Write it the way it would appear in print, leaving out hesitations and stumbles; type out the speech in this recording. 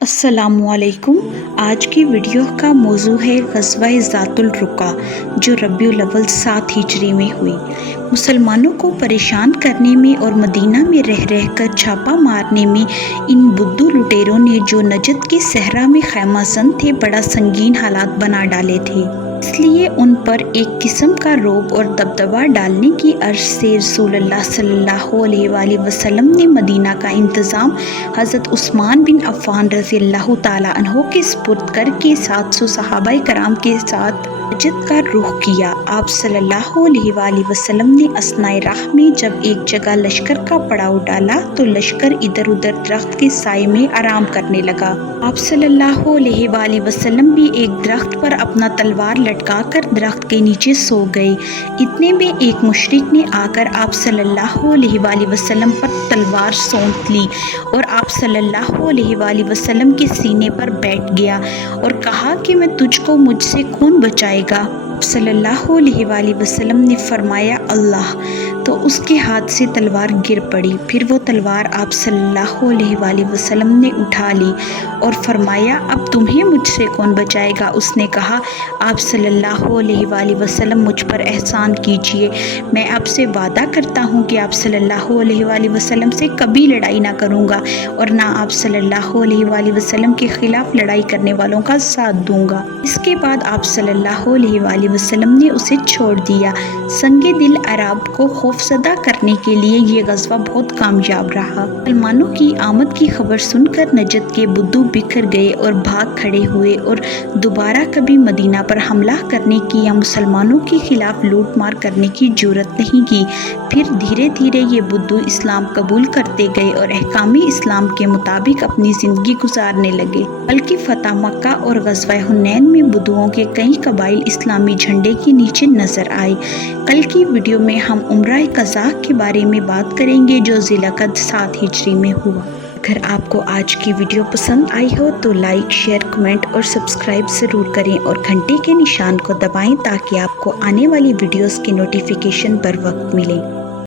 السلام علیکم۔ آج کی ویڈیو کا موضوع ہے غزوہ ذات الرقا جو ربیع الاول 7 ہجری میں ہوئی۔ مسلمانوں کو پریشان کرنے میں اور مدینہ میں رہ رہ کر چھاپا مارنے میں ان بدھو لٹیروں نے جو نجد کے صحرا میں خیمہ زن تھے بڑا سنگین حالات بنا ڈالے تھے، اس لیے ان پر ایک قسم کا رعب اور دبدبہ ڈالنے کی غرض سے رسول اللہ صلی اللہ علیہ وآلہ وسلم نے مدینہ کا انتظام حضرت عثمان بن عفان رضی اللہ تعالیٰ عنہ کے سپرد کر کے 700 صحابہ کرام کے ساتھ نجد کا رخ کیا۔ آپ صلی اللہ علیہ وآلہ وسلم نے اثناء راہ میں جب ایک جگہ لشکر کا پڑاؤ ڈالا تو لشکر ادھر ادھر درخت کے سائے میں آرام کرنے لگا۔ آپ صلی اللہ علیہ وآلہ وسلم بھی ایک درخت پر اپنا تلوار لٹکا کر درخت کے نیچے سو گئے۔ اتنے میں ایک مشرک نے آ کر آپ صلی اللہ علیہ وآلہ وسلم پر تلوار سونت لی اور آپ صلی اللہ علیہ وآلہ وسلم کے سینے پر بیٹھ گیا اور کہا کہ میں تجھ کو مجھ سے کون بچائے گا؟ آپ صلی اللہ علیہ وآلہ وسلم نے فرمایا اللہ، تو اس کے ہاتھ سے تلوار گر پڑی۔ پھر وہ تلوار آپ صلی اللہ علیہ وآلہ وسلم نے اٹھا لی اور فرمایا اب تمہیں مجھ سے کون بچائے گا؟ اس نے کہا آپ صلی اللہ علیہ وآلہ وسلم مجھ پر احسان کیجئے، میں آپ سے وعدہ کرتا ہوں کہ آپ صلی اللہ علیہ وآلہ وسلم سے کبھی لڑائی نہ کروں گا اور نہ آپ صلی اللہ علیہ وآلہ وسلم کے خلاف لڑائی کرنے والوں کا ساتھ دوں گا۔ اس کے بعد آپ صلی اللہ علیہ وآلہ وسلم نے اسے چھوڑ دیا۔ سنگ دل عرب کو خوفزدہ کرنے کے لیے یہ غزوہ بہت کامیاب رہا۔ مسلمانوں کی آمد کی خبر سن کر نجد کے بدھو بکھر گئے اور بھاگ کھڑے ہوئے اور دوبارہ کبھی مدینہ پر حملہ کرنے کی یا مسلمانوں کے خلاف لوٹ مار کرنے کی جرأت نہیں کی۔ پھر دھیرے دھیرے یہ بدھو اسلام قبول کرتے گئے اور احکام اسلام کے مطابق اپنی زندگی گزارنے لگے۔ بلکہ فتح مکہ اور غزوہ حنین میں بدھوؤں کے کئی قبائل اسلامی جھنڈے کے نیچے نظر آئے۔ کل کی ویڈیو میں ہم عمرہ قضاء کے بارے میں بات کریں گے جو ذی القعدہ 7 ہجری میں ہوا۔ اگر آپ کو آج کی ویڈیو پسند آئی ہو تو لائک، شیئر، کمنٹ اور سبسکرائب ضرور کریں اور گھنٹی کے نشان کو دبائیں تاکہ آپ کو آنے والی ویڈیوز کی نوٹیفیکیشن بر وقت ملے۔